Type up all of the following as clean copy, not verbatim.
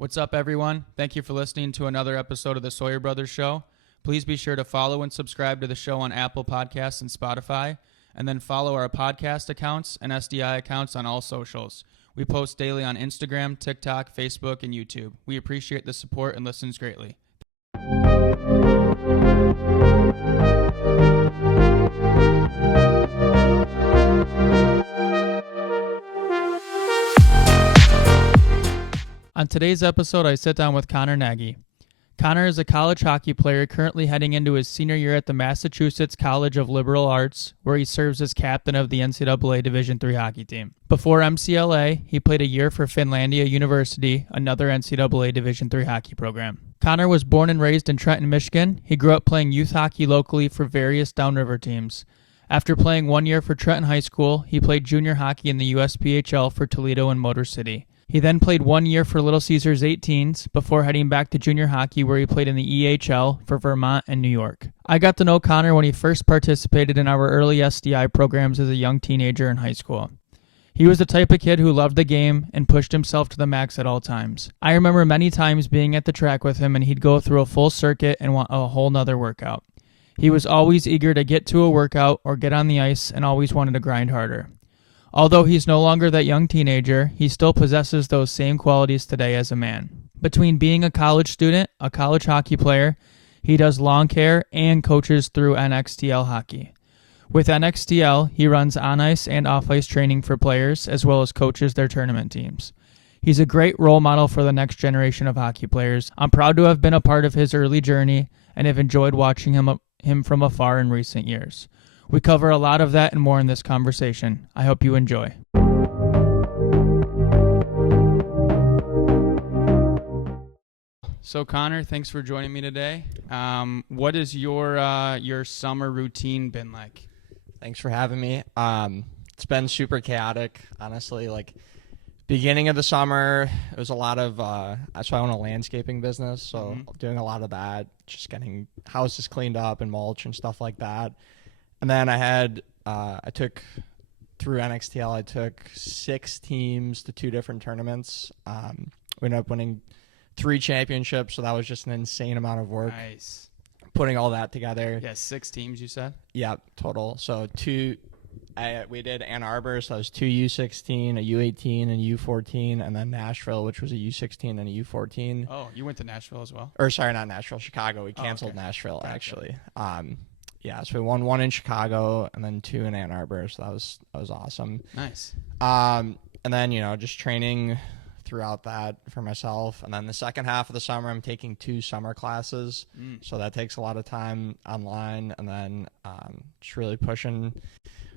What's up, everyone? Thank you for listening to another episode of the Sawyer Brothers Show. Please be sure to follow and subscribe to the show on Apple Podcasts and Spotify, and then follow our podcast accounts and SDI accounts on all socials. We post daily on Instagram, TikTok, Facebook, and YouTube. We appreciate the support and listens greatly. On today's episode, I sit down with Connor Nagy. Connor is a college hockey player currently heading into his senior year at the Massachusetts College of Liberal Arts, where he serves as captain of the NCAA Division III hockey team. Before MCLA, he played a year for Finlandia University, another NCAA Division III hockey program. Connor was born and raised in Trenton, Michigan. He grew up playing youth hockey locally for various downriver teams. After playing 1 year for Trenton High School, he played junior hockey in the USPHL for Toledo and Motor City. He then played 1 year for Little Caesars 18s before heading back to junior hockey, where he played in the EHL for Vermont and New York. I got to know Connor when he first participated in our early SDI programs as a young teenager in high school. He was the type of kid who loved the game and pushed himself to the max at all times. I remember many times being at the track with him, and he'd go through a full circuit and want a whole nother workout. He was always eager to get to a workout or get on the ice and always wanted to grind harder. Although he's no longer that young teenager, he still possesses those same qualities today as a man. Between being a college student, a college hockey player, he does lawn care and coaches through NXTL hockey. With NXTL, he runs on-ice and off-ice training for players as well as coaches their tournament teams. He's a great role model for the next generation of hockey players. I'm proud to have been a part of his early journey and have enjoyed watching him from afar in recent years. We cover a lot of that and more in this conversation. I hope you enjoy. So Connor, thanks for joining me today. What has your summer routine been like? Thanks for having me. It's been super chaotic, honestly. Like, beginning of the summer, it was a lot of, so I own a landscaping business, so doing a lot of that, just getting houses cleaned up and mulch and stuff like that. And then I took, through NXTL, I took 6 teams to 2 different tournaments. We ended up winning 3 championships, so that was just an insane amount of work. Nice. Putting all that together. Yeah, 6 teams, you said? Yeah, total. So we did Ann Arbor, so that was 2 U16, a U18, and a U14, and then Nashville, which was a U16 and a U14. Oh, you went to Nashville as well? Or sorry, not Nashville, Chicago. We canceled Nashville, actually. Yeah, so we won 1 in Chicago and then 2 in Ann Arbor, so that was awesome. Nice. And then, just training throughout that for myself. And then the second half of the summer, I'm taking 2 summer classes, so that takes a lot of time online. And then just really pushing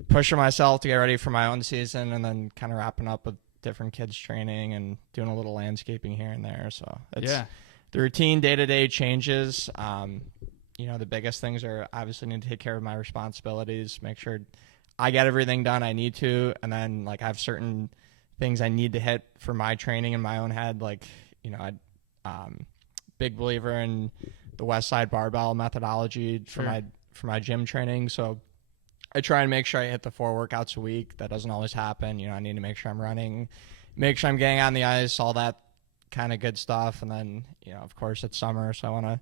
myself to get ready for my own season, and then kind of wrapping up with different kids training and doing a little landscaping here and there. So the routine day-to-day changes. The biggest things are obviously need to take care of my responsibilities, make sure I get everything done I need to, and then I have certain things I need to hit for my training in my own head. Big believer in the West Side barbell methodology for my gym training. So I try and make sure I hit the 4 workouts a week. That doesn't always happen. I need to make sure I'm running, make sure I'm getting on the ice, all that kind of good stuff. And then, of course it's summer, so I want to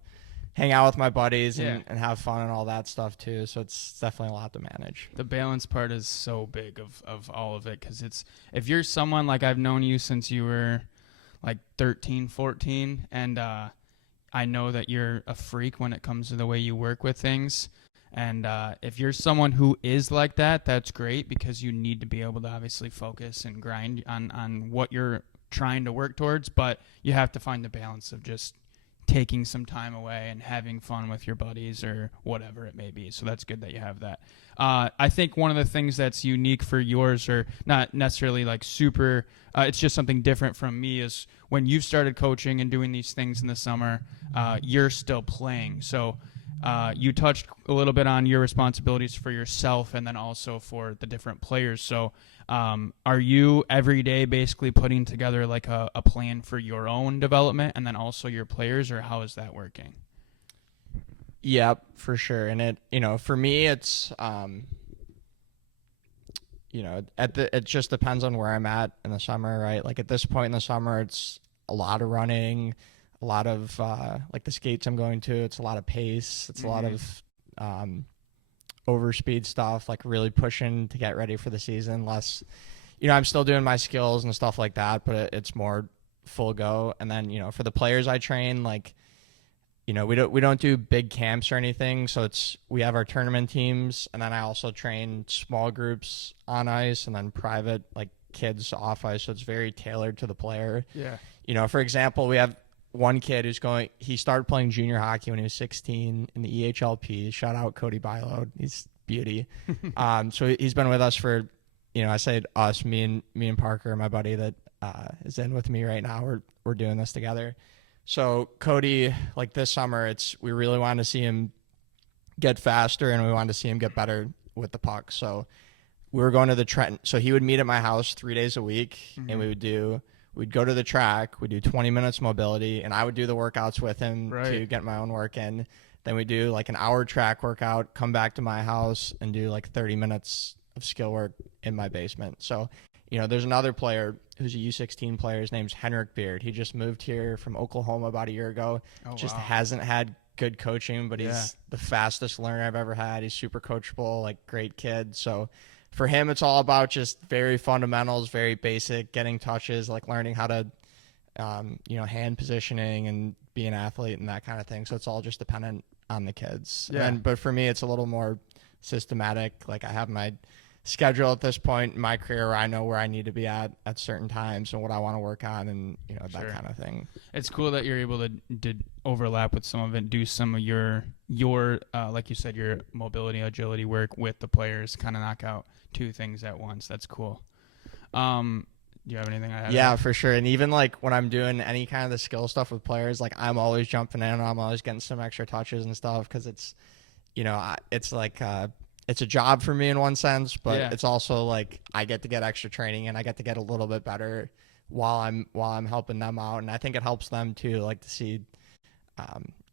hang out with my buddies and have fun and all that stuff too. So it's definitely a lot to manage. The balance part is so big of all of it, because if you're someone like, I've known you since you were like 13, 14, and I know that you're a freak when it comes to the way you work with things. And if you're someone who is like that, that's great, because you need to be able to obviously focus and grind on what you're trying to work towards, but you have to find the balance of just taking some time away and having fun with your buddies or whatever it may be. So that's good that you have that. I think one of the things that's unique for yours, or not necessarily like super, it's just something different from me, is when you've started coaching and doing these things in the summer, you're still playing. So you touched a little bit on your responsibilities for yourself and then also for the different players. So are you every day basically putting together like a plan for your own development and then also your players, or how is that working? Yep, for sure. And for me, it's, it just depends on where I'm at in the summer, right? Like at this point in the summer, it's a lot of running, a lot of like the skates I'm going to. It's a lot of pace. It's a lot of overspeed stuff, like really pushing to get ready for the season. Less, I'm still doing my skills and stuff like that, but it's more full go. And then, for the players I train, like, we don't do big camps or anything. So we have our tournament teams, and then I also train small groups on ice and then private, like kids off ice. So it's very tailored to the player. Yeah. For example, we have one kid he started playing junior hockey when he was 16 in the EHLP. Shout out Cody Bilo. He's beauty. So he's been with us for, I say us, me and Parker, my buddy that is in with me right now. We're doing this together. So Cody, like this summer, we really wanted to see him get faster, and we wanted to see him get better with the puck. So we were going to the Trenton. So he would meet at my house 3 days a week, and we'd go to the track. We'd do 20 minutes mobility, and I would do the workouts with him to get my own work in. Then we do like an hour track workout, come back to my house, and do like 30 minutes of skill work in my basement. So, there's another player who's a U16 player. His name's Henrik Beard. He just moved here from Oklahoma about a year ago. Hasn't had good coaching, but he's the fastest learner I've ever had. He's super coachable, like great kid. So for him, it's all about just very fundamentals, very basic, getting touches, like learning how to, hand positioning and be an athlete and that kind of thing. So it's all just dependent on the kids. Yeah. But for me, it's a little more systematic. Like I have my schedule at this point in my career where I know where I need to be at certain times and what I want to work on, and that kind of thing. It's cool that you're able to overlap with some of it, do some of your like you said, your mobility, agility work with the players, kind of knock out two things at once. That's cool. Do you have anything? Yeah, for sure. And even like when I'm doing any kind of the skill stuff with players, like I'm always jumping in, I'm always getting some extra touches and stuff, because it's it's like it's a job for me in one sense, but it's also like I get to get extra training, and I get to get a little bit better while I'm helping them out. And I think it helps them too, like to see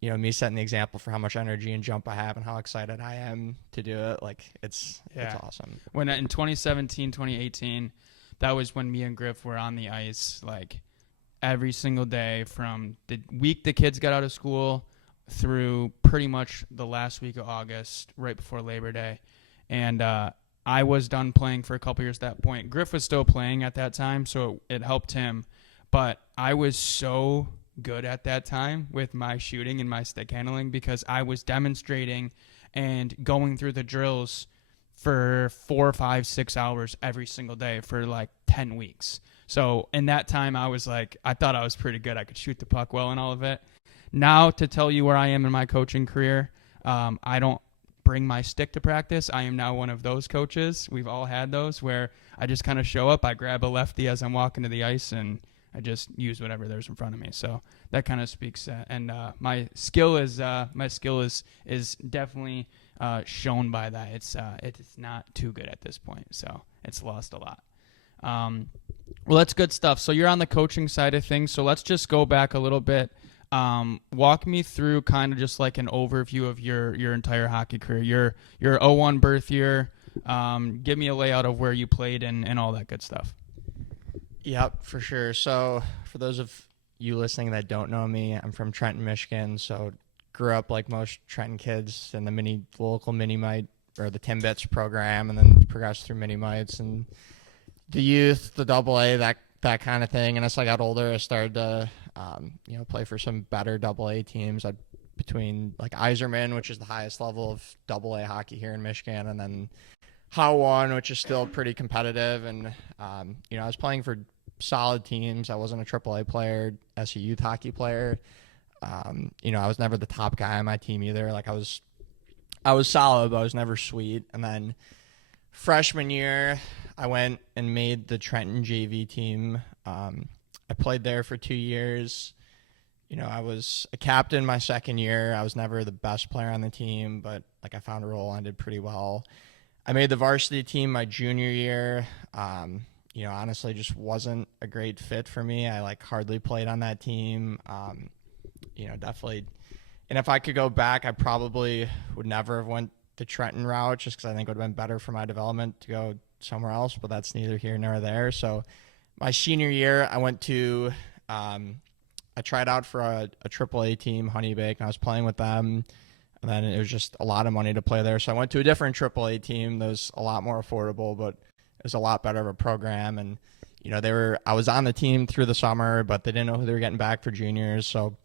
me setting the example for how much energy and jump I have and how excited I am to do it. Like it's awesome. When in 2017, 2018, that was when me and Griff were on the ice like every single day from the week the kids got out of school through pretty much the last week of August, right before Labor Day. And I was done playing for a couple years at that point. Griff was still playing at that time, so it helped him. But I was so good at that time with my shooting and my stick handling, because I was demonstrating and going through the drills for 4, 5, 6 hours every single day for like 10 weeks. So in that time, I was like, I thought I was pretty good. I could shoot the puck well and all of it. Now, to tell you where I am in my coaching career, I don't bring my stick to practice. I am now one of those coaches. We've all had those where I just kind of show up. I grab a lefty as I'm walking to the ice, and I just use whatever there's in front of me. So that kind of speaks. And my skill is definitely shown by that. It's not too good at this point, so it's lost a lot. Well, that's good stuff. So you're on the coaching side of things. So let's just go back a little bit. Walk me through kind of just like an overview of your entire hockey career, your 01 birth year. Give me a layout of where you played and all that good stuff. Yep, for sure. So for those of you listening that don't know me, I'm from Trenton, Michigan. So grew up like most Trenton kids in the local mini mite or the Timbits program, and then progressed through mini mites and the youth, the AA, that kind of thing. And as I got older, I started to play for some better AA teams between like Iserman, which is the highest level of AA hockey here in Michigan, and then How One, which is still pretty competitive. And I was playing for solid teams. I wasn't a AAA player, as a youth hockey player. I was never the top guy on my team either. Like I was solid, but I was never sweet. And then freshman year, I went and made the Trenton JV team. I played there for 2 years. I was a captain my second year. I was never the best player on the team, but like I found a role and did pretty well. I made the varsity team my junior year. Honestly, just wasn't a great fit for me. I like hardly played on that team. Definitely. And if I could go back, I probably would never have went the Trenton route, just because I think it would have been better for my development to go somewhere else, but that's neither here nor there. So my senior year, I went to I tried out for a AAA team, Honeybake, and I was playing with them. And then it was just a lot of money to play there. So I went to a different AAA team that was a lot more affordable, but it was a lot better of a program. And, I was on the team through the summer, but they didn't know who they were getting back for juniors. So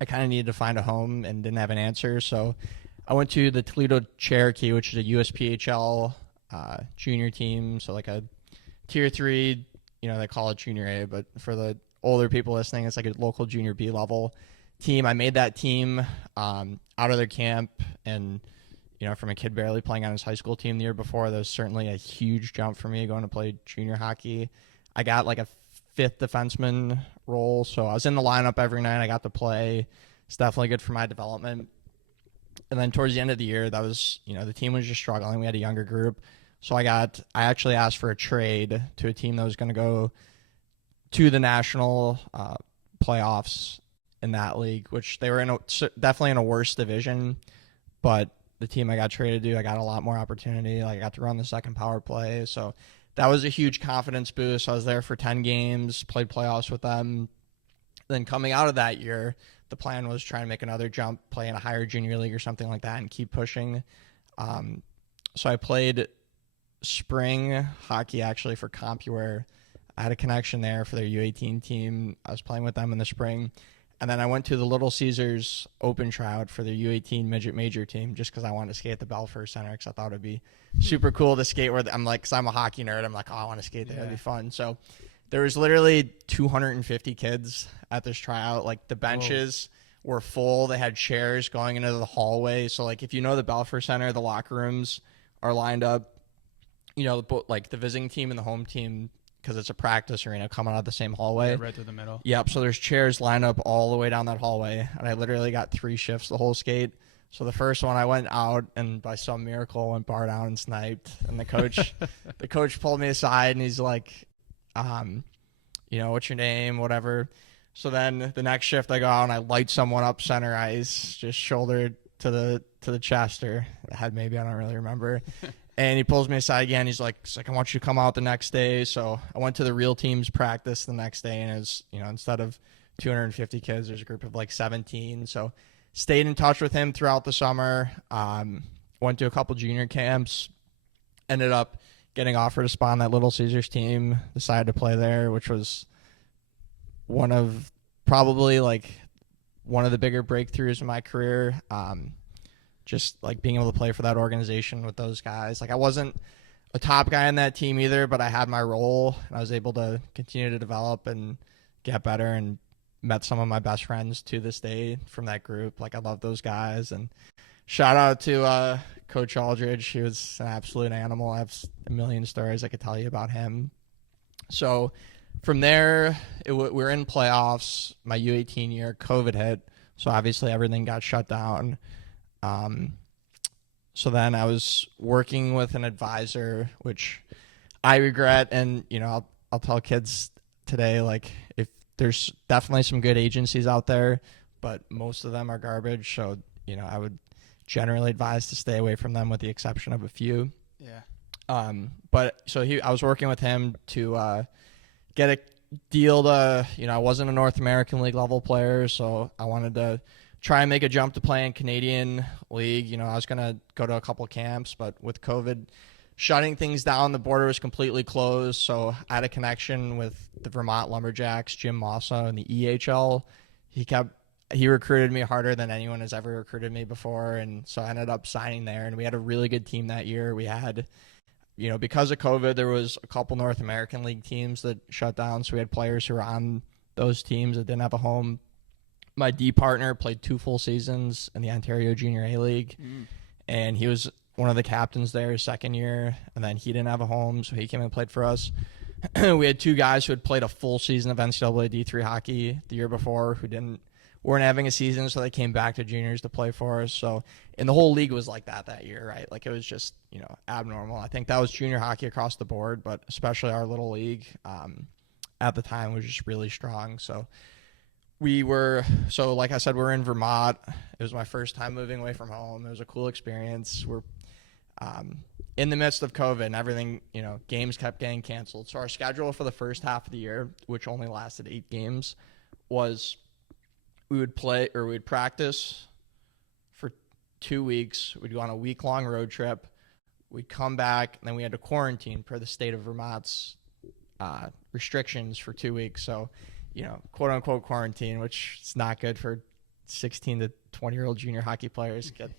I kind of needed to find a home and didn't have an answer. So I went to the Toledo Cherokee, which is a USPHL junior team. So like a tier 3, they call it junior A, but for the older people listening, it's like a local junior B level team. I made that team out of their camp, and from a kid barely playing on his high school team the year before, that was certainly a huge jump for me going to play junior hockey. I got like a 5th defenseman role, so I was in the lineup every night. I got to play. It's definitely good for my development. And then towards the end of the year, that was, the team was just struggling. We had a younger group. So I actually asked for a trade to a team that was going to go to the national playoffs in that league, which they were definitely in a worse division. But the team I got traded to, I got a lot more opportunity. Like I got to run the second power play. So that was a huge confidence boost. I was there for 10 games, played playoffs with them. Then coming out of that year, the plan was try and make another jump, play in a higher junior league or something like that, and keep pushing. So I played spring hockey actually for CompuWare. I had a connection there for their U18 team. I was playing with them in the spring. And then I went to the Little Caesars open tryout for the U18 midget major team just because I wanted to skate at the Belfer Center because I thought it would be super cool to skate where I'm like, because I'm a hockey nerd. I'm like, oh, I want to skate there. It'd be fun. So there was literally 250 kids at this tryout. Like the benches were full. They had chairs going into the hallway. So like if you know the Belfer Center, the locker rooms are lined up, like the visiting team and the home team, because it's a practice arena coming out of the same hallway. Yeah, right through the middle. Yep, so there's chairs lined up all the way down that hallway, and I literally got 3 shifts the whole skate. So the first one I went out, and by some miracle went bar down and sniped. And the coach pulled me aside, and he's like, what's your name, whatever. So then the next shift I go out and I light someone up center ice, just shoulder to the chest or the head maybe, I don't really remember. And he pulls me aside again. He's like, I want you to come out the next day. So I went to the real team's practice the next day, and it was, instead of 250 kids, there's a group of like 17. So stayed in touch with him throughout the summer. Went to a couple junior camps. Ended up getting offered a spot on that Little Caesars team. Decided to play there, which was probably one of the bigger breakthroughs in my career. Just like being able to play for that organization with those guys. Like I wasn't a top guy in that team either, but I had my role and I was able to continue to develop and get better, and met some of my best friends to this day from that group. Like I love those guys, and shout out to Coach Aldridge. He was an absolute animal. I have a million stories I could tell you about him. So from there, we're in playoffs. My U18 year, COVID hit. So obviously everything got shut down. So then I was working with an advisor, which I regret. And, I'll tell kids today, like if there's definitely some good agencies out there, but most of them are garbage. So, I would generally advise to stay away from them with the exception of a few. Yeah. But so I was working with him to, get a deal to, I wasn't a North American League level player. So I wanted to try and make a jump to play in Canadian League. I was going to go to a couple camps, but with COVID shutting things down, the border was completely closed. So I had a connection with the Vermont Lumberjacks, Jim Mossa, in the EHL. He recruited me harder than anyone has ever recruited me before. And so I ended up signing there, and we had a really good team that year. We had, because of COVID, there was a couple North American League teams that shut down. So we had players who were on those teams that didn't have a home. My D partner played 2 full seasons in the Ontario Junior A League, and he was one of the captains there his second year, and then he didn't have a home, so he came and played for us. We had 2 guys who had played a full season of NCAA D3 hockey the year before who weren't having a season, so they came back to juniors to play for us. So, and the whole league was like that year, right? Like it was just, abnormal. I think that was junior hockey across the board, but especially our little league at the time was just really strong. So like I said, we're in Vermont. It was my first time moving away from home. It was a cool experience. We're in the midst of COVID and everything, games kept getting canceled. So our schedule for the first half of the year, which only lasted 8 games, was we would play or we'd practice for 2 weeks. We'd go on a week-long road trip. We'd come back, and then we had to quarantine per the state of Vermont's restrictions for 2 weeks. So, quote-unquote quarantine, which is not good for 16 to 20-year-old junior hockey players. Get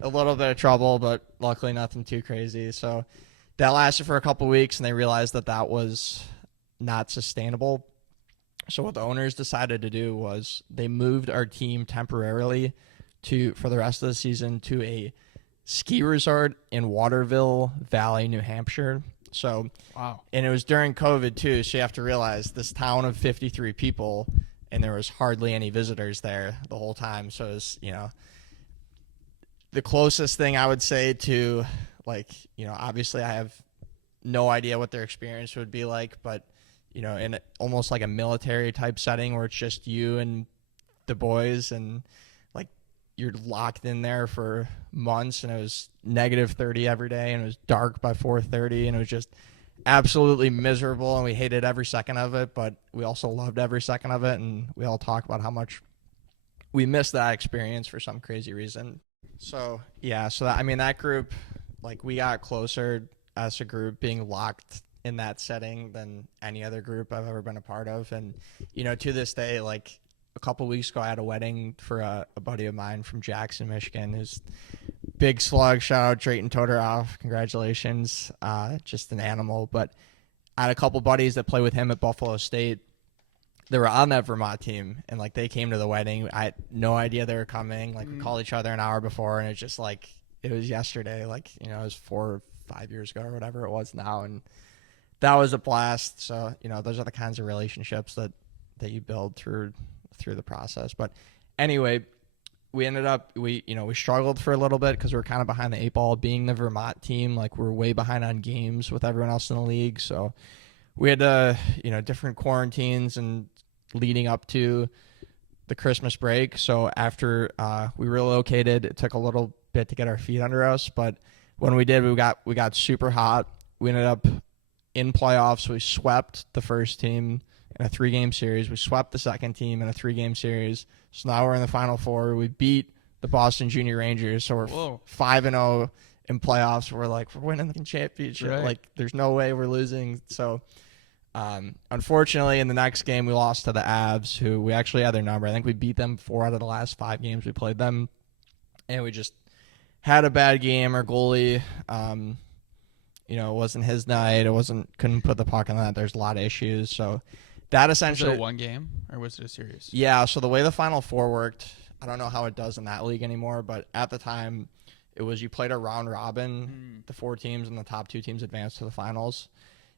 a little bit of trouble, but luckily nothing too crazy. So that lasted for a couple weeks, and they realized that was not sustainable. So what the owners decided to do was they moved our team temporarily for the rest of the season to a ski resort in Waterville Valley, New Hampshire. So, wow. And it was during COVID too. So you have to realize this town of 53 people, and there was hardly any visitors there the whole time. So it was, the closest thing I would say to, obviously I have no idea what their experience would be like, but in almost like a military type setting where it's just you and the boys, and you're locked in there for months, and it was -30 every day, and it was dark by 4:30, and it was just absolutely miserable, and we hated every second of it, but we also loved every second of it, and we all talk about how much we missed that experience for some crazy reason. So that group, we got closer as a group being locked in that setting than any other group I've ever been a part of. And to this day, a couple weeks ago, I had a wedding for a buddy of mine from Jackson, Michigan, who's big slug. Shout out Drayton Todorov. Congratulations. Just an animal. But I had a couple buddies that play with him at Buffalo State. They were on that Vermont team, and they came to the wedding. I had no idea they were coming. We called each other an hour before, and it's just it was yesterday. It was 4 or 5 years ago or whatever it was now, and that was a blast. So those are the kinds of relationships that you build through the process. But anyway, we ended up we struggled for a little bit because we were kind of behind the 8 ball. Being the Vermont team, we're way behind on games with everyone else in the league. So we had different quarantines and leading up to the Christmas break. So after we relocated, it took a little bit to get our feet under us, but when we did, we got super hot. We ended up in playoffs. We swept the first team in a 3-game series. We swept the second team in a 3-game series. So now we're in the Final Four. We beat the Boston Junior Rangers. So we're 5-0 in playoffs. We're we're winning the championship. Right. There's no way we're losing. So unfortunately, in the next game, we lost to the Avs, who we actually had their number. I think we beat them 4 out of the last 5 games we played them. And we just had a bad game. Our goalie, it wasn't his night. Couldn't put the puck in the net. There's a lot of issues. So that essentially. Was it a 1 game or was it a series? Yeah. So the way the Final Four worked, I don't know how it does in that league anymore, but at the time, it was you played a round robin. The 4 teams and the top 2 teams advanced to the finals.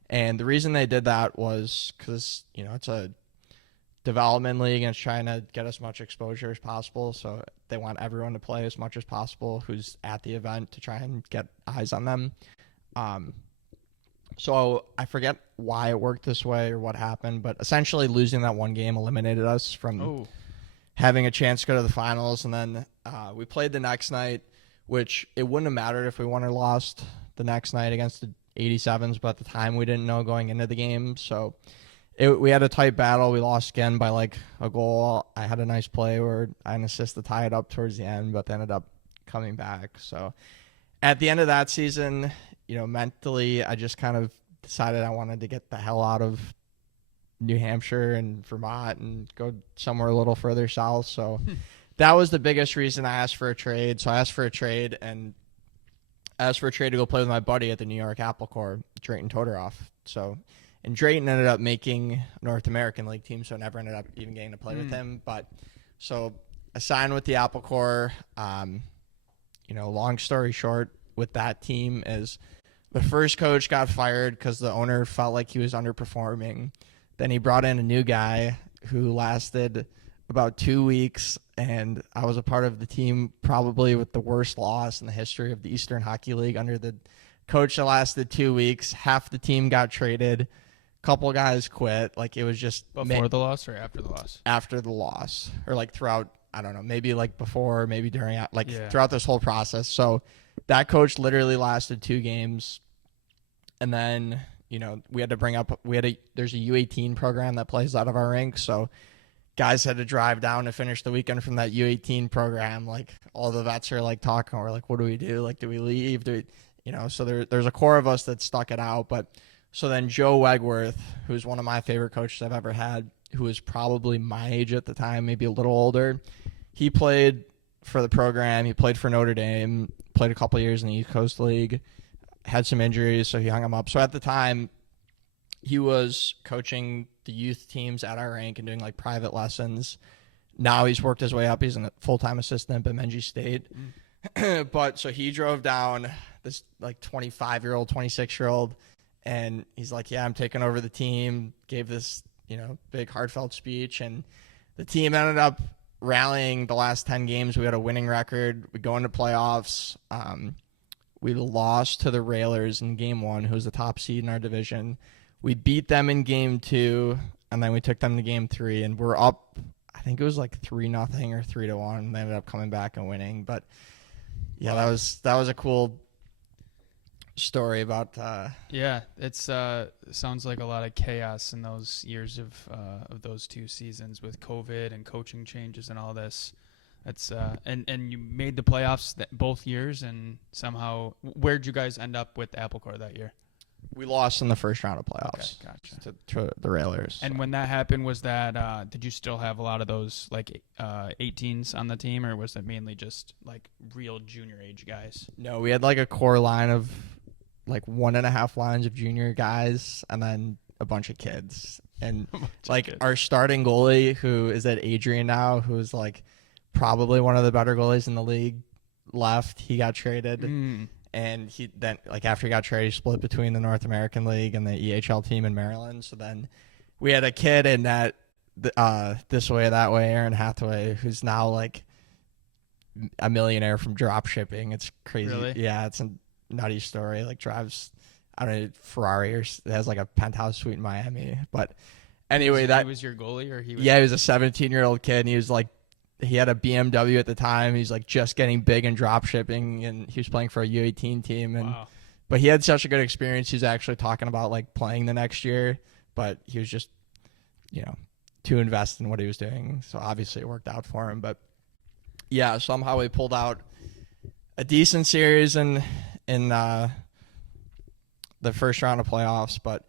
And the reason they did that was because it's a development league and it's trying to get as much exposure as possible. So they want everyone to play as much as possible who's at the event to try and get eyes on them. So I forget why it worked this way or what happened, but essentially losing that 1 game eliminated us from having a chance to go to the finals. And then we played the next night, which it wouldn't have mattered if we won or lost the next night against the 87s, but at the time we didn't know going into the game. So we had a tight battle. We lost again by a goal. I had a nice play where I had an assist to tie it up towards the end, but they ended up coming back. So at the end of that season, mentally, I just kind of decided I wanted to get the hell out of New Hampshire and Vermont and go somewhere a little further south. So that was the biggest reason I asked for a trade. So I asked for a trade and asked for a trade to go play with my buddy at the New York Apple Corps, Drayton Todorov. And Drayton ended up making North American League team, so I never ended up even getting to play with him. But so I signed with the Apple Corps. Long story short, with that team is the first coach got fired because the owner felt like he was underperforming. Then he brought in a new guy who lasted about 2 weeks, and I was a part of the team probably with the worst loss in the history of the Eastern Hockey League under the coach that lasted 2 weeks. Half the team got traded. Couple guys quit. It was just Before the loss or after the loss? After the loss, or throughout. I don't know. Maybe before, maybe during. Throughout this whole process. So that coach literally lasted 2 games, and then we had to bring up. There's a U18 program that plays out of our rink. So guys had to drive down to finish the weekend from that U18 program. Like all the vets are like talking, we're like, what do we do? Like, do we leave? So there's a core of us that stuck it out. But so then Joe Wegworth, who's one of my favorite coaches I've ever had, who was probably my age at the time, maybe a little older, he played for the program. He played for Notre Dame, played a couple of years in the East Coast League, had some injuries, so he hung him up. So at the time, he was coaching the youth teams at our rank and doing like private lessons. Now he's worked his way up. He's a full-time assistant at Bemidji State. But so he drove down, this like 25-year-old, 26-year-old, and he's like, yeah, I'm taking over the team, gave this, big heartfelt speech. And the team ended up rallying the last 10 games. We had a winning record. We go into playoffs. We lost to the Railers in game 1, who's the top seed in our division. We beat them in game 2, and then we took them to game 3, and we're up, I think it was like 3-0 or 3-1, and they ended up coming back and winning. But yeah, that was a cool story about yeah, it's sounds like a lot of chaos in those years of those 2 seasons with COVID and coaching changes and all this. That's and you made the playoffs both years, and somehow where'd you guys end up with Apple Core that year? We lost in the first round of playoffs. Okay, gotcha. To the Railers. And when that happened, was that did you still have a lot of those like 18s on the team, or was it mainly just like real junior age guys? No, we had like a core line of like 1.5 lines of junior guys, and then a bunch of kids. And like our starting goalie, who is at Adrian now, who's like probably one of the better goalies in the league, left. He got traded. And he then, like, after he got traded, he split between the North American League and the EHL team in Maryland. So then we had a kid in that this way, that way, Aaron Hathaway, who's now like a millionaire from drop shipping. It's crazy. Really? Yeah, it's a nutty story. Like drives, I don't know, Ferrari, or has like a penthouse suite in Miami. But anyway, he was your goalie, or he was? Yeah, he was a 17-year-old kid, and he was like, he had a BMW at the time. He's like just getting big in drop shipping, and he was playing for a U18 team. And wow. But he had such a good experience. He's actually talking about like playing the next year, but he was just, too invested in what he was doing. So obviously it worked out for him. But yeah, somehow we pulled out a decent series in the first round of playoffs. But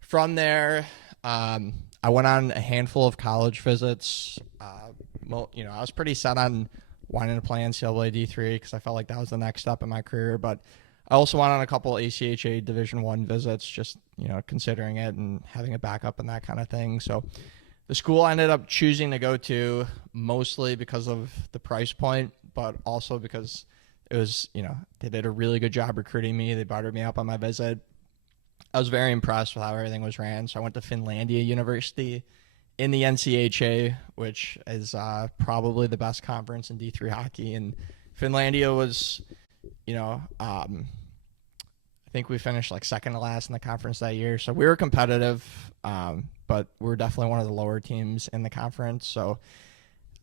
from there, I went on a handful of college visits. I was pretty set on wanting to play NCAA D3 because I felt like that was the next step in my career. But I also went on a couple ACHA Division I visits, just, considering it and having a backup and that kind of thing. So the school I ended up choosing to go to mostly because of the price point, but also because it was, they did a really good job recruiting me. They buttered me up on my visit. I was very impressed with how everything was ran. So I went to Finlandia University in the NCHA, which is probably the best conference in D3 hockey. And Finlandia was, I think we finished like second to last in the conference that year. So we were competitive, but we were definitely one of the lower teams in the conference. So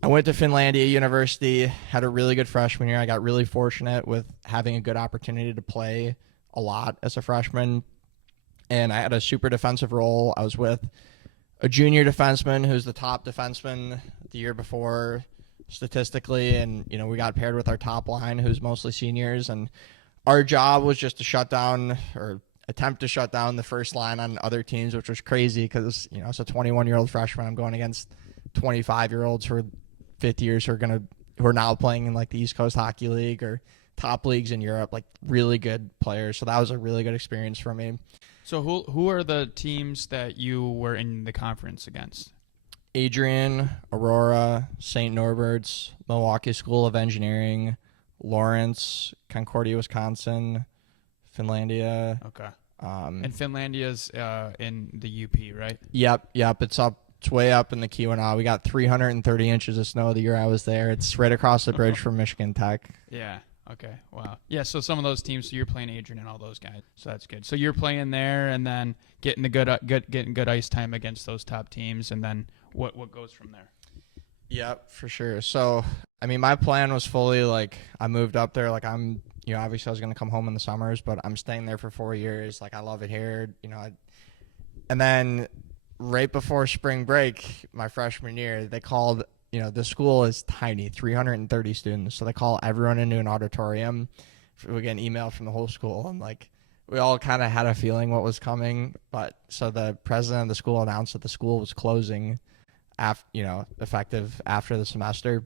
I went to Finlandia University, had a really good freshman year. I got really fortunate with having a good opportunity to play a lot as a freshman. And I had a super defensive role. I was with a junior defenseman who's the top defenseman the year before statistically. And, we got paired with our top line, who's mostly seniors. And our job was just to shut down or attempt to shut down the first line on other teams, which was crazy because, it's a 21-year-old freshman. I'm going against 25-year-olds who are fifth years who are now playing in like the East Coast Hockey League or top leagues in Europe, like really good players. So that was a really good experience for me. So who are the teams that you were in the conference against? Adrian, Aurora, St. Norbert's, Milwaukee School of Engineering, Lawrence, Concordia, Wisconsin, Finlandia. Okay. And Finlandia's in the UP, right? Yep. It's up. It's way up in the Keweenaw. We got 330 inches of snow the year I was there. It's right across the bridge from Michigan Tech. Yeah. Okay. Wow. Yeah. So some of those teams, so you're playing Adrian and all those guys. So that's good. So you're playing there and then getting good ice time against those top teams, and then what goes from there? Yep, for sure. So my plan was fully like I moved up there. Like I'm, obviously I was gonna come home in the summers, but I'm staying there for 4 years. Like I love it here. And then right before spring break, my freshman year, they called, the school is tiny, 330 students. So they call everyone into an auditorium. We get an email from the whole school. And like, we all kind of had a feeling what was coming. But so the president of the school announced that the school was closing effective after the semester,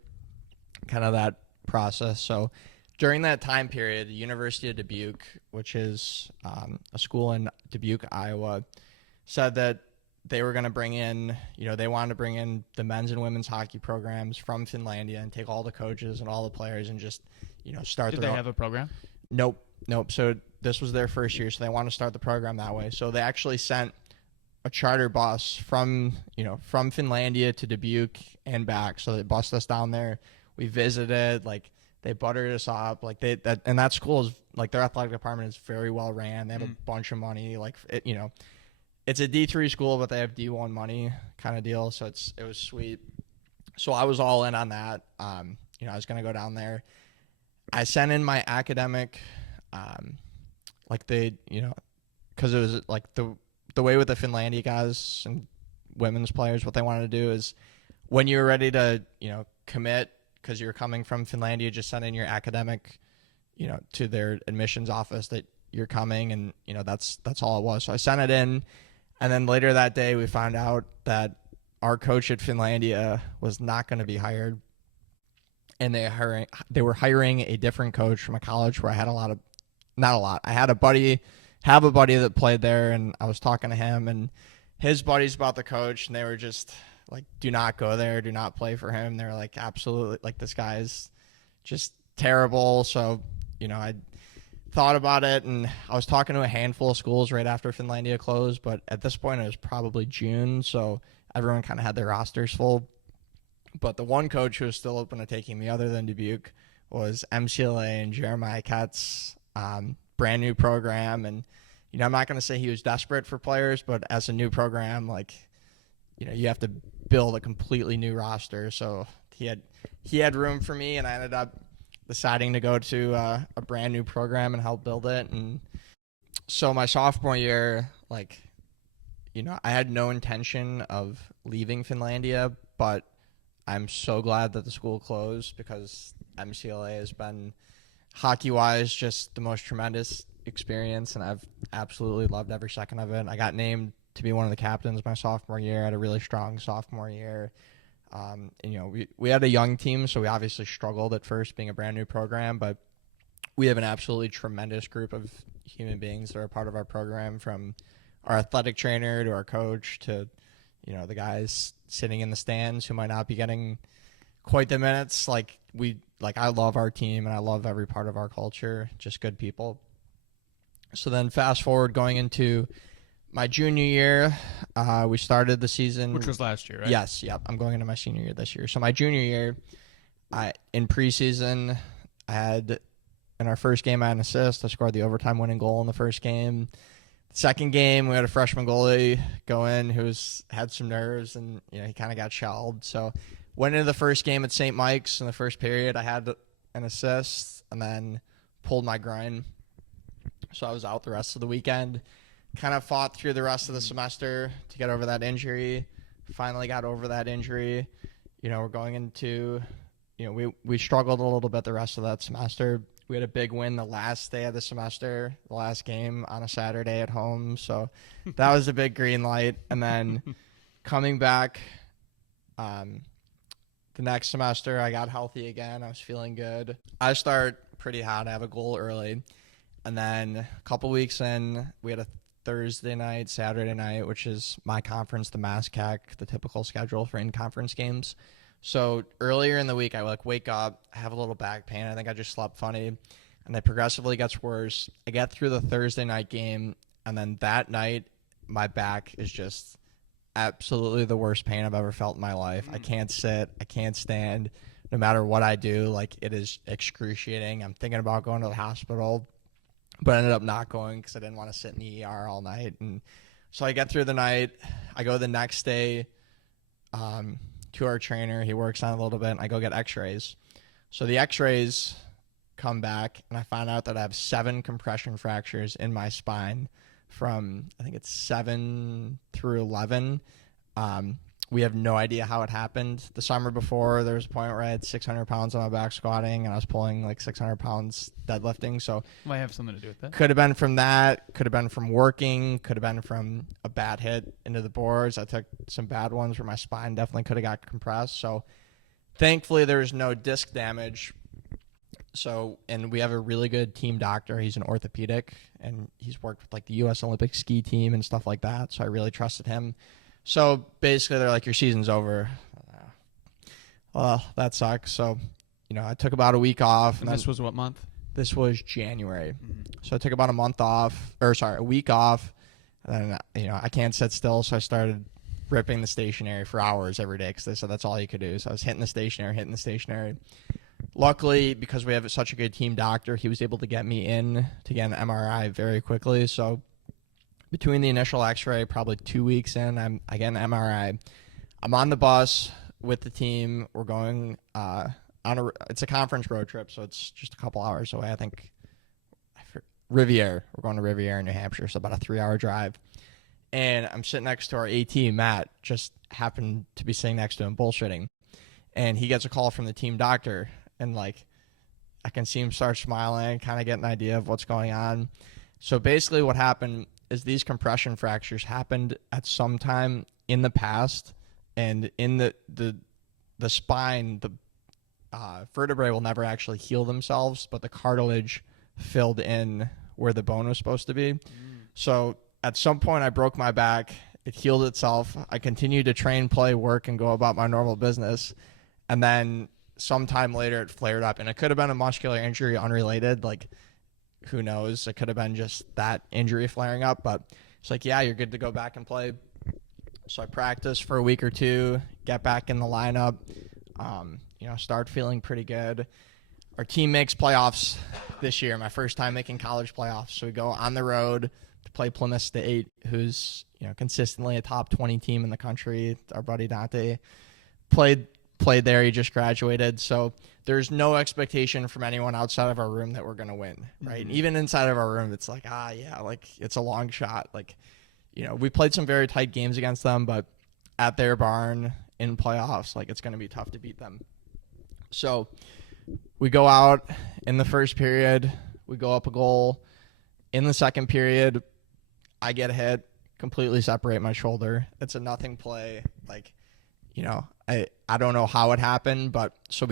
kind of that process. So during that time period, the University of Dubuque, which is a school in Dubuque, Iowa, said that they were going to bring in, they wanted to bring in the men's and women's hockey programs from Finlandia and take all the coaches and all the players and just, start Did they have a program? Nope. So this was their first year, so they want to start the program that way. So they actually sent a charter bus from Finlandia to Dubuque and back. So they bussed us down there. We visited, like they buttered us up, like that school is like their athletic department is very well ran. They have a bunch of money, like it's a D3 school, but they have D1 money kind of deal. So it was sweet. So I was all in on that. I was going to go down there. I sent in my academic, because it was like the way with the Finlandia guys and women's players, what they wanted to do is when you were ready to, commit because you're coming from Finlandia, just send in your academic, to their admissions office that you're coming, and, that's all it was. So I sent it in, and then later that day we found out that our coach at Finlandia was not going to be hired, and they were hiring a different coach from a college where I had I had a buddy that played there, and I was talking to him and his buddies about the coach, and they were just like, do not go there, do not play for him. They were like, absolutely, like, this guy is just terrible. So, I thought about it, and I was talking to a handful of schools right after Finlandia closed, but at this point it was probably June, so everyone kind of had their rosters full. But the one coach who was still open to taking me other than Dubuque was MCLA and Jeremiah Kett's brand new program. And, I'm not going to say he was desperate for players, but as a new program, like, you have to build a completely new roster. So he had room for me, and I ended up deciding to go to a brand new program and help build it. And so my sophomore year, like, I had no intention of leaving Finlandia, but I'm so glad that the school closed because MCLA has been, hockey-wise, just the most tremendous experience, and I've absolutely loved every second of it. I got named to be one of the captains my sophomore year. I had a really strong sophomore year. And, we had a young team, so we obviously struggled at first being a brand new program, but we have an absolutely tremendous group of human beings that are a part of our program, from our athletic trainer to our coach to, the guys sitting in the stands who might not be getting quite the minutes. I love our team, and I love every part of our culture, just good people. So then fast forward going into my junior year, we started the season. Which was last year, right? Yes, yep. I'm going into my senior year this year. So my junior year, in preseason, in our first game, I had an assist. I scored the overtime winning goal in the first game. Second game, we had a freshman goalie go in who's had some nerves, and he kind of got shelled. So went into the first game at St. Mike's in the first period. I had an assist and then pulled my groin. So I was out the rest of the weekend. Kind of fought through the rest of the semester to get over that injury. Finally got over that injury. We're going into, we struggled a little bit the rest of that semester. We had a big win the last day of the semester, the last game on a Saturday at home. So that was a big green light. And then coming back the next semester, I got healthy again. I was feeling good. I start pretty hot. I have a goal early. And then a couple weeks in, we had a Thursday night, Saturday night, which is my conference, the MASCAC, the typical schedule for in-conference games. So earlier in the week, I wake up, I have a little back pain. I think I just slept funny, and it progressively gets worse. I get through the Thursday night game, and then that night, my back is just absolutely the worst pain I've ever felt in my life. I can't sit, I can't stand. No matter what I do, like, it is excruciating. I'm thinking about going to the hospital, but I ended up not going because I didn't want to sit in the ER all night. And so I get through the night. I go the next day to our trainer. He works on it a little bit, and I go get x-rays. So the x-rays come back, and I find out that I have 7 compression fractures in my spine from, I think it's 7 through 11. We have no idea how it happened. The summer before, there was a point where I had 600 pounds on my back squatting, and I was pulling like 600 pounds deadlifting. So might have something to do with that. could have been from that. Could have been from working. Could have been from a bad hit into the boards. I took some bad ones where my spine definitely could have got compressed. So thankfully, there was no disc damage. So, and we have a really good team doctor. He's an orthopedic, and he's worked with like the U.S. Olympic ski team and stuff like that. So I really trusted him. So basically, they're like, your season's over. Well, that sucks. So, I took about a week off. And this was what month? This was January. Mm-hmm. So I took about a week off. And then, I can't sit still. So I started ripping the stationary for hours every day because they said that's all you could do. So I was hitting the stationary. Luckily, because we have such a good team doctor, he was able to get me in to get an MRI very quickly. So between the initial x-ray, probably 2 weeks in, I get an MRI. I'm on the bus with the team. We're going it's a conference road trip, so it's just a couple hours away. I think Riviera. We're going to Riviera, New Hampshire, so about a 3-hour drive. And I'm sitting next to our AT, Matt, just happened to be sitting next to him bullshitting. And he gets a call from the team doctor, and I can see him start smiling, kind of get an idea of what's going on. So basically what happened is these compression fractures happened at some time in the past, and in the spine, the vertebrae will never actually heal themselves, but the cartilage filled in where the bone was supposed to be. So at some point I broke my back. It healed itself. I continued to train, play, work, and go about my normal business. And then sometime later it flared up, and it could have been a muscular injury unrelated. Who knows? It could have been just that injury flaring up, but it's yeah, you're good to go back and play. So I practiced for a week or two, get back in the lineup, start feeling pretty good. Our team makes playoffs this year, my first time making college playoffs. So we go on the road to play Plymouth State, who's, consistently a top 20 team in the country. Our buddy Dante played there. He just graduated. So there's no expectation from anyone outside of our room that we're going to win, right? Mm-hmm. And even inside of our room, it's it's a long shot. We played some very tight games against them, but at their barn in playoffs, it's going to be tough to beat them. So we go out in the first period. We go up a goal. In the second period, I get hit, completely separate my shoulder. It's a nothing play. I don't know how it happened, but so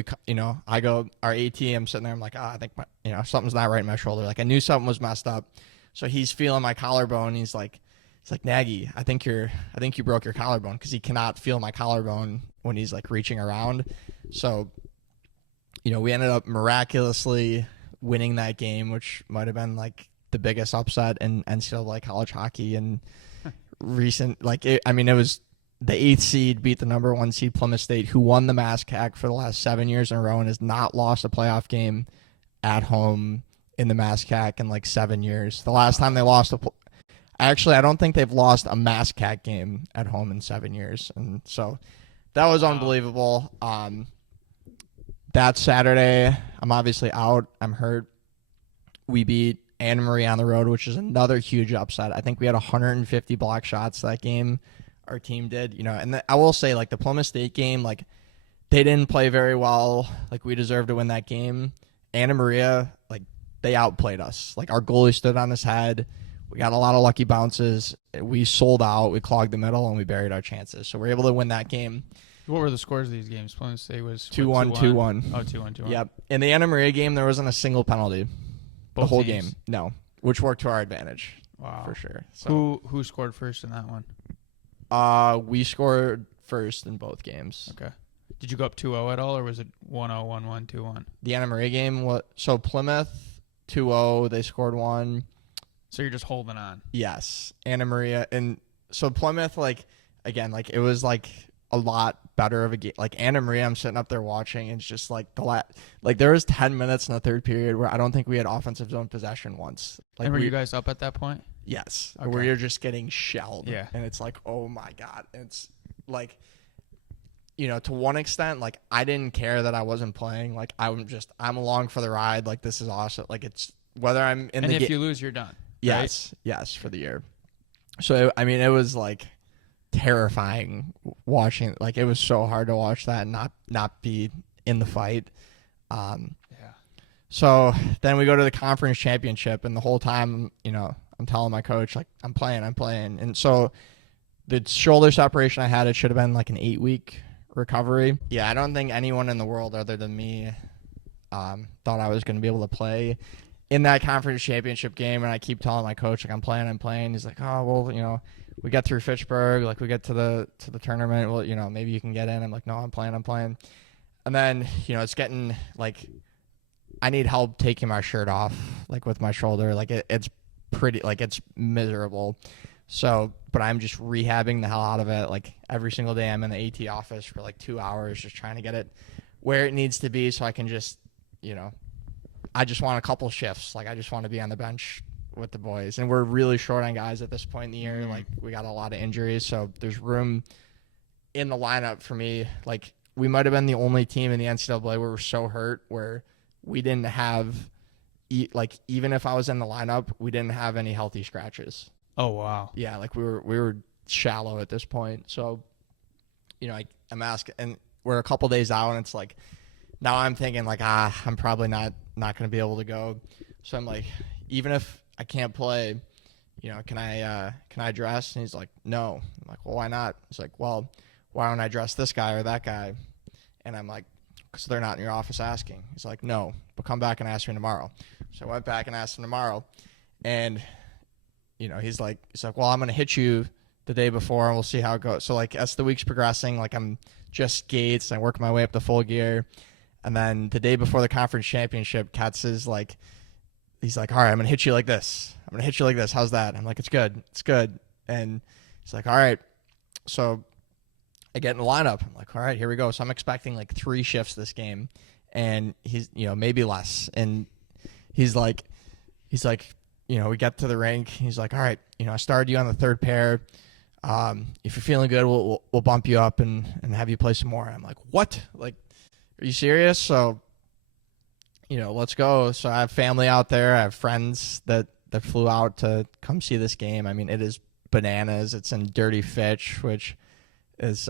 I go, our AT, I'm sitting there, I'm like, I think something's not right in my shoulder. I knew something was messed up. So he's feeling my collarbone. He's like, Nagy, I think you broke your collarbone, because he cannot feel my collarbone when he's reaching around. So, we ended up miraculously winning that game, which might have been the biggest upset in NCAA college hockey and recent. It was the 8th seed beat the number 1 seed Plymouth State, who won the MASCAC for the last 7 years in a row and has not lost a playoff game at home in the MASCAC in 7 years. The last time they lost I don't think they've lost a MASCAC game at home in 7 years. And so that was unbelievable. That Saturday, I'm obviously out. I'm hurt. We beat Anna Marie on the road, which is another huge upset. I think we had 150 block shots that game. Our team did, and I will say, the Plymouth State game, they didn't play very well. We deserved to win that game. Anna Maria, they outplayed us. Our goalie stood on his head. We got a lot of lucky bounces. We sold out. We clogged the middle, and we buried our chances. So we're able to win that game. What were the scores of these games? Plymouth State was 2-1, 2-1. Oh, 2-1, 2-1. Yep. In the Anna Maria game, there wasn't a single penalty. Both the whole teams? game. No, which worked to our advantage. Wow. For sure. So, Who scored first in that one? We scored first in both games. Okay. Did you go up 2-0 at all, or was it 1-0, 1-1, 2-1? The Anna Maria game, so Plymouth 2-0, they scored 1. So you're just holding on. Yes. Anna Maria. And so Plymouth, again, it was a lot better of a game. Anna Maria, I'm sitting up there watching, and it's just there was 10 minutes in the third period where I don't think we had offensive zone possession once. And were you guys up at that point? Yes. Okay. Where you're just getting shelled. Yeah. And it's oh my God. And it's to one extent, I didn't care that I wasn't playing. I'm along for the ride. This is awesome. It's whether I'm in and if you lose, you're done. Yes. Right? Yes, for the year. So, it was terrifying watching. Like, it was so hard to watch that and not be in the fight. So then we go to the conference championship, and the whole time, I'm telling my coach, like, I'm playing. And so the shoulder separation I had, it should have been like an 8-week recovery. Yeah, I don't think anyone in the world other than me thought I was going to be able to play in that conference championship game. And I keep telling my coach, like, I'm playing. He's like, oh, well, we get through Fitchburg, like, we get to the tournament. Well, maybe you can get in. I'm like, no, I'm playing. And then, it's getting, like, I need help taking my shirt off, like, with my shoulder. Like, it's pretty, like, it's miserable. So, but I'm just rehabbing the hell out of it. Like, every single day I'm in the AT office for like 2 hours just trying to get it where it needs to be so I can just, I just want a couple shifts. Like, I just want to be on the bench with the boys. And we're really short on guys at this point in the year. Like, we got a lot of injuries, so there's room in the lineup for me. Like, we might have been the only team in the NCAA where we're so hurt where we didn't have, like, even if I was in the lineup, we didn't have any healthy scratches. Oh, wow. Yeah, like, we were shallow at this point. So, I'm asking, and we're a couple days out, and it's like, now I'm thinking, like, I'm probably not going to be able to go. So I'm like, even if I can't play, can I dress? And he's like, no. I'm like, well, why not? He's like, well, why don't I dress this guy or that guy? And I'm like, because they're not in your office asking. He's like, no, but come back and ask me tomorrow. So I went back and asked him tomorrow, and he's like, well, I'm going to hit you the day before and we'll see how it goes. So, like, as the week's progressing, like, I'm just skates. I work my way up to full gear. And then the day before the conference championship, Katz is like, he's like, all right, I'm going to hit you like this. How's that? I'm like, it's good. And he's like, all right. So I get in the lineup. I'm like, all right, here we go. So I'm expecting like 3 shifts this game. And he's, maybe less. And he's like, we get to the rink. He's like, all right, I started you on the 3rd pair. If you're feeling good, we'll bump you up and have you play some more. I'm like, what? Like, are you serious? So, let's go. So I have family out there. I have friends that flew out to come see this game. I mean, it is bananas. It's in Dirty Fitch, which is,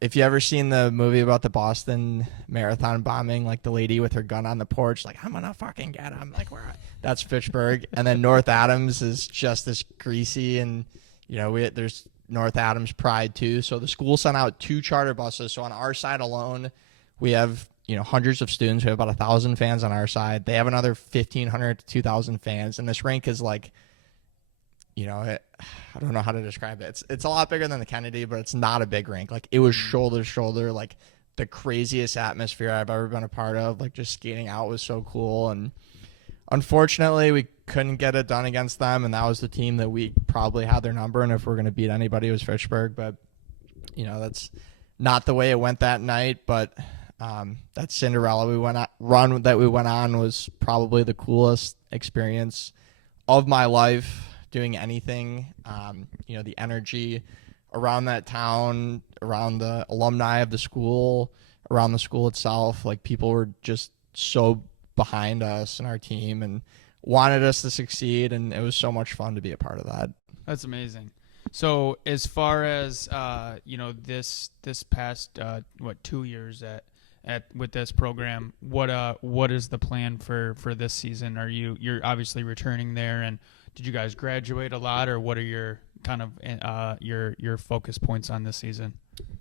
if you ever seen the movie about the Boston Marathon bombing, like the lady with her gun on the porch, like, I'm gonna fucking get him. Like, that's Fitchburg. And then North Adams is just as greasy, and there's North Adams pride too. So the school sent out 2 charter buses. So on our side alone, we have hundreds of students. We have about 1,000 fans on our side. They have another 1,500 to 2,000 fans, and this rink is like, I don't know how to describe it. It's a lot bigger than the Kennedy, but it's not a big rink. Like, it was shoulder to shoulder, like the craziest atmosphere I've ever been a part of. Like, just skating out was so cool. And unfortunately, we couldn't get it done against them, and that was the team that we probably had their number. And if we're going to beat anybody, it was Fitchburg. But that's not the way it went that night. But that Cinderella run that we went on was probably the coolest experience of my life. Doing anything, the energy around that town, around the alumni of the school, around the school itself, like, people were just so behind us and our team and wanted us to succeed, and it was so much fun to be a part of that. That's amazing. So as far as this past 2 years with this program, what is the plan for this season? You're obviously returning there, and did you guys graduate a lot, or what are your kind of your focus points on this season?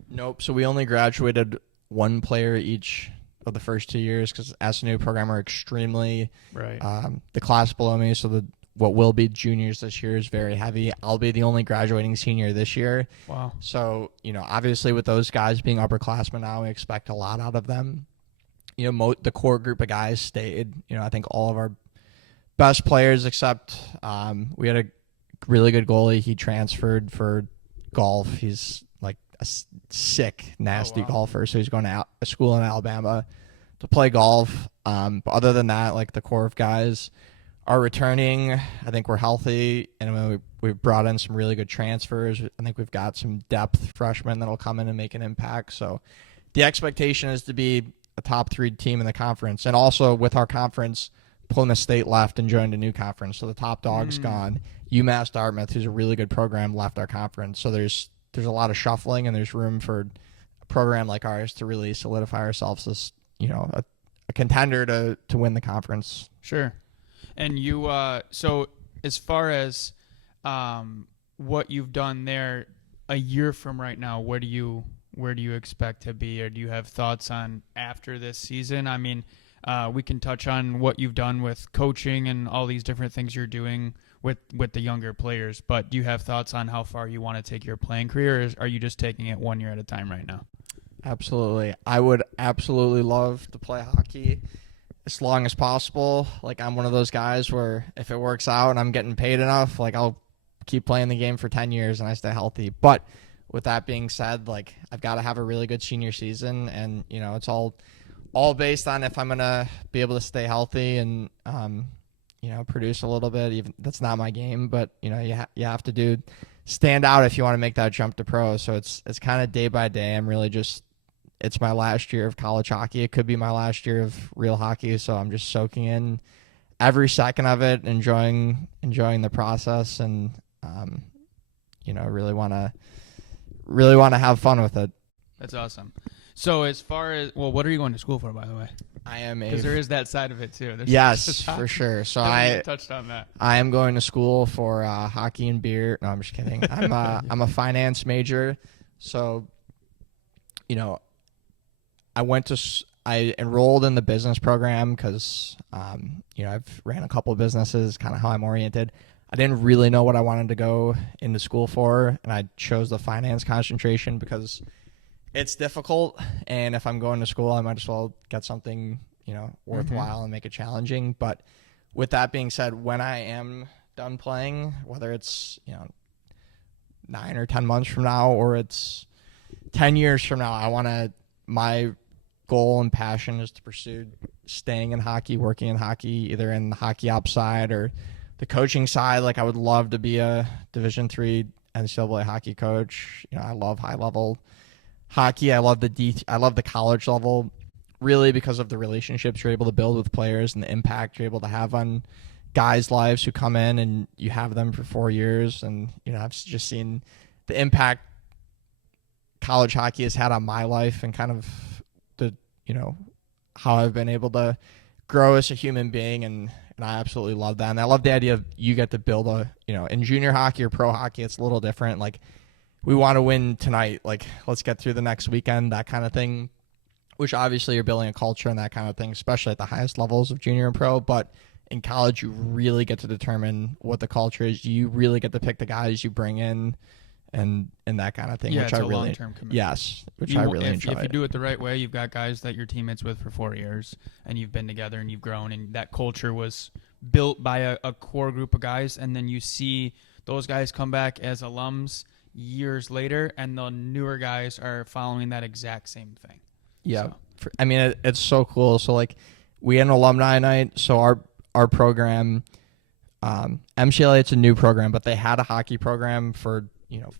Nope. So we only graduated 1 player each of the first 2 years because as a new program are extremely right. The class below me, so what will be juniors this year is very heavy. I'll be the only graduating senior this year. Wow. So obviously with those guys being upperclassmen now, we expect a lot out of them. The core group of guys stayed. I think all of our best players except we had a really good goalie. He transferred for golf. He's like a sick, nasty golfer. So he's going to a school in Alabama to play golf. But other than that, like, the core of guys are returning. I think we're healthy, and we've brought in some really good transfers. I think we've got some depth freshmen that'll come in and make an impact. So the expectation is to be a top 3 team in the conference. And also with our conference, Plymouth State left and joined a new conference, so the top dog's gone. UMass Dartmouth, who's a really good program, left our conference. So there's a lot of shuffling, and there's room for a program like ours to really solidify ourselves as, you know, a contender to win the conference. Sure. And you, so as far as what you've done there, a year from right now, where do you expect to be, or do you have thoughts on after this season? I mean, we can touch on what you've done with coaching and all these different things you're doing with the younger players, but do you have thoughts on how far you want to take your playing career, or are you just taking it 1 year at a time right now? Absolutely. I would absolutely love to play hockey as long as possible. Like, I'm one of those guys where if it works out and I'm getting paid enough, like, I'll keep playing the game for 10 years and I stay healthy. But with that being said, like, I've got to have a really good senior season, and, you know, it's all based on if I'm going to be able to stay healthy and, you know, produce a little bit. Even that's not my game, but, you know, you have to stand out if you want to make that jump to pro. So it's kind of day by day. I'm really just, it's my last year of college hockey. It could be my last year of real hockey. So I'm just soaking in every second of it, enjoying the process, and, you know, really want to have fun with it. That's awesome. So as far as, well, what are you going to school for, by the way? I am because there is that side of it too. Yes, for sure. So I touched on that. I am going to school for hockey and beer. No, I'm just kidding. I'm a finance major. So, you know, I enrolled in the business program because, you know, I've ran a couple of businesses, kind of how I'm oriented. I didn't really know what I wanted to go into school for, and I chose the finance concentration because it's difficult, and if I'm going to school, I might as well get something, you know, worthwhile and make it challenging. But with that being said, when I am done playing, whether it's, you know, 9 or 10 months from now, or it's 10 years from now, my goal and passion is to pursue staying in hockey, working in hockey, either in the hockey ops side or the coaching side. Like, I would love to be a Division III NCAA hockey coach. You know, I love high level hockey. I love the college level, really, because of the relationships you're able to build with players and the impact you're able to have on guys' lives who come in and you have them for 4 years. And, you know, I've just seen the impact college hockey has had on my life, and kind of the, you know, how I've been able to grow as a human being. And I absolutely love that. And I love the idea of you get to build in junior hockey or pro hockey, it's a little different. Like, we want to win tonight. Like, let's get through the next weekend, that kind of thing, which obviously you're building a culture and that kind of thing, especially at the highest levels of junior and pro. But in college, you really get to determine what the culture is. You really get to pick the guys you bring in and that kind of thing, yeah, which it's I a really, long-term commitment. yes, which I really enjoy. If you do it the right way, you've got guys that you're teammates with for 4 years, and you've been together and you've grown, and that culture was built by a core group of guys, and then you see those guys come back as alums years later, and the newer guys are following that exact same thing. Yeah. So. I mean, it's so cool. So, like, we had an alumni night. So our program, MCLA, it's a new program, but they had a hockey program for,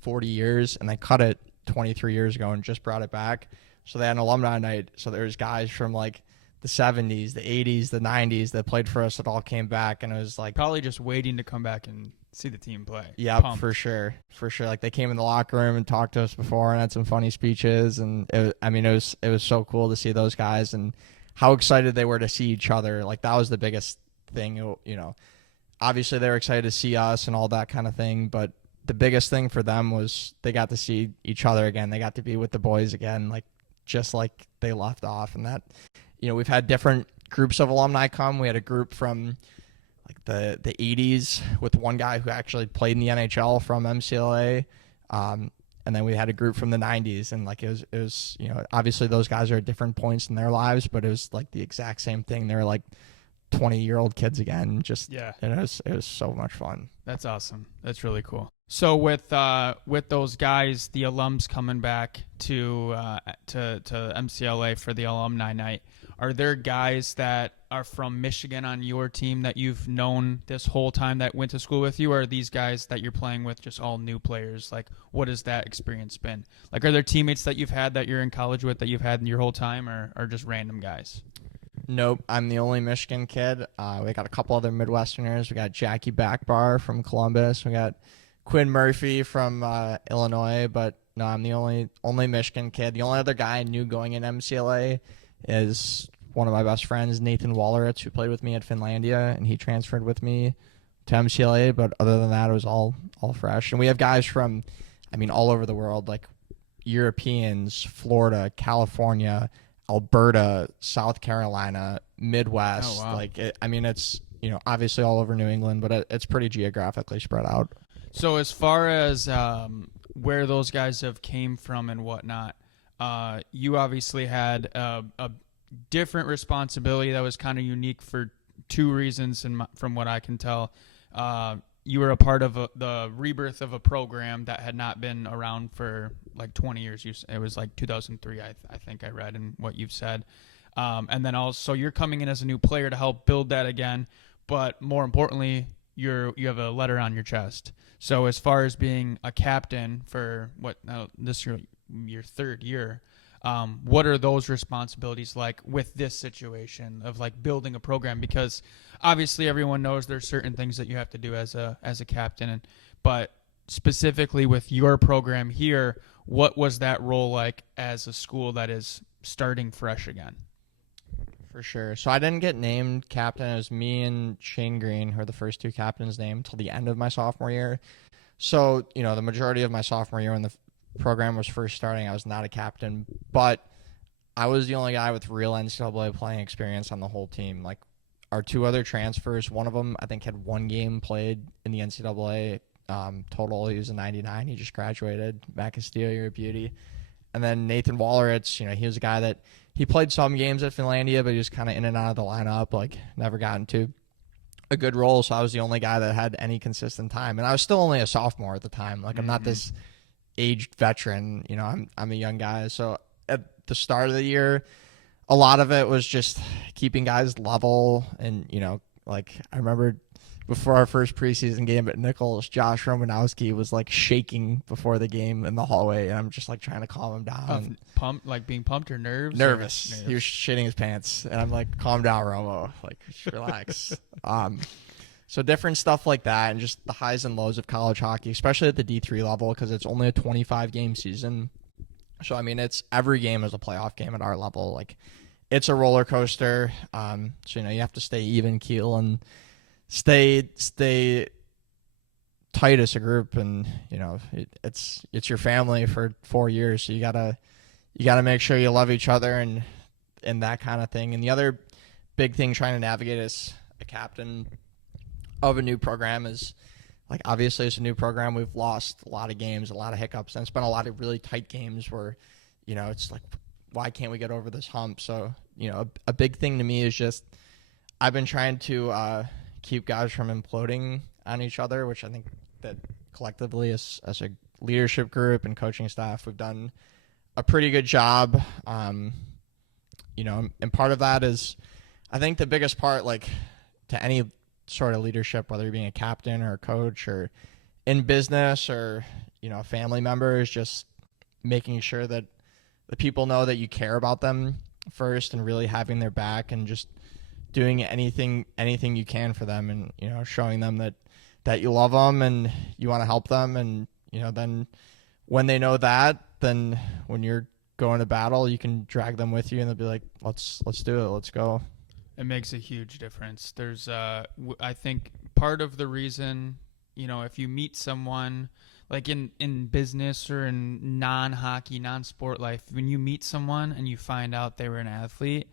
40 years, and they cut it 23 years ago and just brought it back. So they had an alumni night. So there's guys from, like, the 70s, the 80s, the 90s that played for us that all came back, and it was like probably just waiting to come back and see the team play. Yeah, for sure. Like, they came in the locker room and talked to us before and had some funny speeches, and it was so cool to see those guys and how excited they were to see each other. Like, that was the biggest thing. Obviously they were excited to see us and all that kind of thing, but the biggest thing for them was they got to see each other again. They got to be with the boys again, like, just like they left off. And that, we've had different groups of alumni come. We had a group from, like, the 80s with one guy who actually played in the NHL from MCLA. And then we had a group from the 90s, and, like, it was obviously those guys are at different points in their lives, but it was like the exact same thing. They were like 20-year-old kids again. Just, yeah. It was so much fun. That's awesome. That's really cool. So with those guys, the alums coming back to MCLA for the alumni night, are there guys that are from Michigan on your team that you've known this whole time that went to school with you, or are these guys that you're playing with just all new players? Like, what has that experience been? Like, are there teammates that you've had that you're in college with that you've had in your whole time, or just random guys? Nope, I'm the only Michigan kid. We got a couple other Midwesterners. We got Jackie Backbar from Columbus. We got Quinn Murphy from Illinois. But no, I'm the only Michigan kid. The only other guy I knew going in MCLA is one of my best friends, Nathan Walleritz, who played with me at Finlandia, and he transferred with me to MCLA. But other than that, it was all fresh. And we have guys from, I mean, all over the world, like Europeans, Florida, California, Alberta, South Carolina, Midwest. Oh, wow. Like, it's, obviously all over New England, but it's pretty geographically spread out. So as far as where those guys have came from and whatnot, you obviously had a different responsibility that was kind of unique for two reasons, from what I can tell. You were a part of the rebirth of a program that had not been around for like 20 years. It was like 2003, I think I read in what you've said. And then also you're coming in as a new player to help build that again. But more importantly, you have a letter on your chest. So as far as being a captain for this year, your third year, what are those responsibilities like with this situation of like building a program? Because obviously everyone knows there's certain things that you have to do as a captain, but specifically with your program here, what was that role like as a school that is starting fresh again? For sure. So I didn't get named captain. It was me and Shane Green, who are the first two captains named till the end of my sophomore year. So, the majority of my sophomore year when the program was first starting, I was not a captain, but I was the only guy with real NCAA playing experience on the whole team. Like our two other transfers, one of them I think had one game played in the NCAA total. He was a 99. He just graduated. Matt Castillo, you're a beauty. And then Nathan Walleritz, he was a guy that he played some games at Finlandia, but he was kind of in and out of the lineup, like never got into a good role. So I was the only guy that had any consistent time, and I was still only a sophomore at the time. Like I'm not this aged veteran, I'm a young guy. So at the start of the year, a lot of it was just keeping guys level. And, like I remember before our first preseason game at Nichols, Josh Romanowski was like shaking before the game in the hallway. And I'm just like trying to calm him down. Pumped, like being pumped or nerves? Nervous. He was shitting his pants. And I'm like, calm down, Romo. Like, just relax. So different stuff like that, and just the highs and lows of college hockey, especially at the D3 level, because it's only a 25-game season. So, it's every game is a playoff game at our level. Like, it's a roller coaster. So, you have to stay even keel and stay tight as a group. And, it's your family for 4 years. So you gotta make sure you love each other and that kind of thing. And the other big thing trying to navigate as a captain of a new program is, like, obviously it's a new program. We've lost a lot of games, a lot of hiccups, and it's been a lot of really tight games where, it's like, why can't we get over this hump? So, a big thing to me is just I've been trying to keep guys from imploding on each other, which I think that collectively as a leadership group and coaching staff, we've done a pretty good job. And part of that is, I think the biggest part, like, to any sort of leadership, whether you're being a captain or a coach or in business or, a family member, is just making sure that the people know that you care about them first and really having their back and just doing anything you can for them, and, showing them that you love them and you want to help them. And, then when they know that, then when you're going to battle, you can drag them with you and they'll be like, let's do it. Let's go. It makes a huge difference. There's, I think part of the reason, if you meet someone like in business or in non-hockey, non-sport life, when you meet someone and you find out they were an athlete,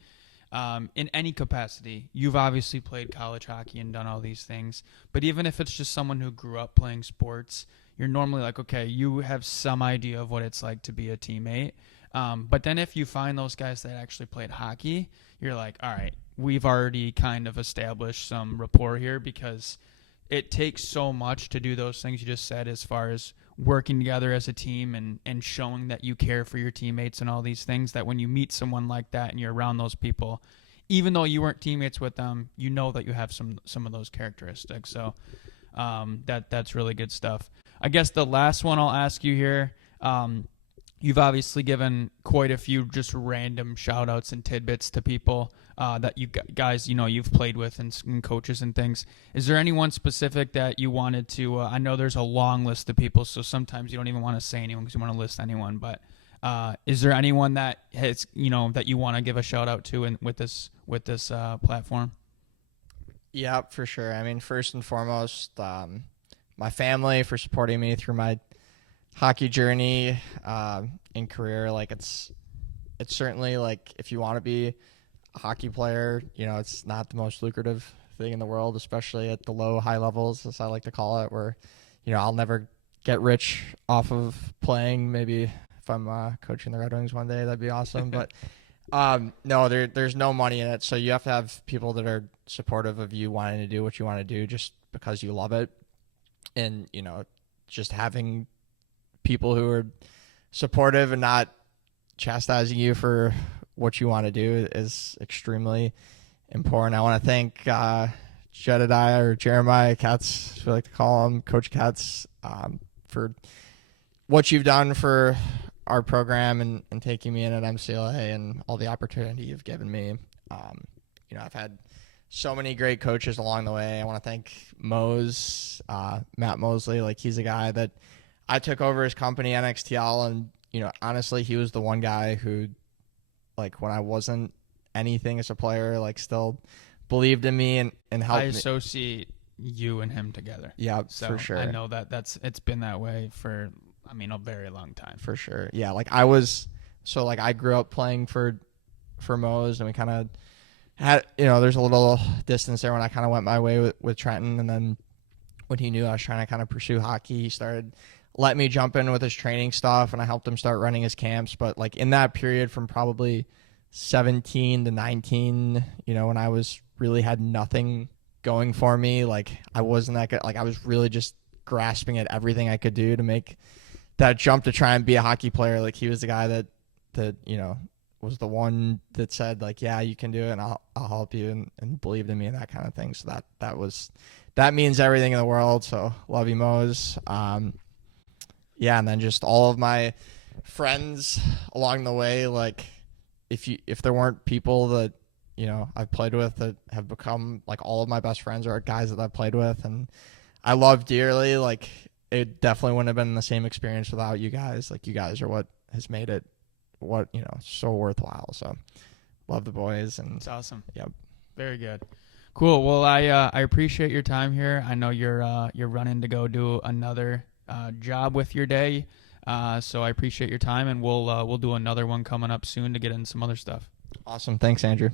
in any capacity, you've obviously played college hockey and done all these things, but even if it's just someone who grew up playing sports, you're normally like, okay, you have some idea of what it's like to be a teammate. But then if you find those guys that actually played hockey, you're like, all right, we've already kind of established some rapport here, because it takes so much to do those things you just said, as far as working together as a team and showing that you care for your teammates and all these things, that when you meet someone like that and you're around those people, even though you weren't teammates with them, you know that you have some of those characteristics. So that's really good stuff. I guess the last one I'll ask you here, you've obviously given quite a few just random shout outs and tidbits to people that you guys, you've played with and coaches and things. Is there anyone specific that you wanted to, I know there's a long list of people, so sometimes you don't even want to say anyone because you want to list anyone, but is there anyone that has, that you want to give a shout out to with this platform? Yeah, for sure. I mean, first and foremost, my family for supporting me through my hockey journey in career. Like it's certainly like if you want to be a hockey player, it's not the most lucrative thing in the world, especially at the high levels, as I like to call it, where I'll never get rich off of playing. Maybe if I'm coaching the Red Wings one day, that'd be awesome. But no, there's no money in it, so you have to have people that are supportive of you wanting to do what you want to do just because you love it. And just having people who are supportive and not chastising you for what you want to do is extremely important. I want to thank Jedediah or Jeremiah Katz, as we like to call him, Coach Katz, for what you've done for our program and taking me in at MCLA and all the opportunity you've given me. I've had so many great coaches along the way. I want to thank Matt Mosley. Like, he's a guy that I took over his company, NXTL, and, honestly, he was the one guy who, like, when I wasn't anything as a player, like, still believed in me and helped me. I associate you and him together. Yeah, so for sure. I know it's been that way for, a very long time. For sure. Yeah, like, I grew up playing for Mose, and we kind of had, there's a little distance there when I kind of went my way with Trenton, and then when he knew I was trying to kind of pursue hockey, he started letting me jump in with his training stuff, and I helped him start running his camps. But like in that period from probably 17 to 19, when I had nothing going for me, like I wasn't that good. Like I was really just grasping at everything I could do to make that jump to try and be a hockey player. Like he was the guy that was the one that said, like, yeah, you can do it, and I'll help you, and believed in me and that kind of thing. So that means everything in the world. So love you, Mose. Yeah, and then just all of my friends along the way. Like, if there weren't people that I've played with that have become like all of my best friends are guys that I've played with and I love dearly, like it definitely wouldn't have been the same experience without you guys. Like, you guys are what has made it so worthwhile. So love the boys, and it's awesome. Yep. Very good. Cool. Well, I appreciate your time here. I know you're running to go do another job with your day. So I appreciate your time, and we'll do another one coming up soon to get into some other stuff. Awesome. Thanks, Andrew.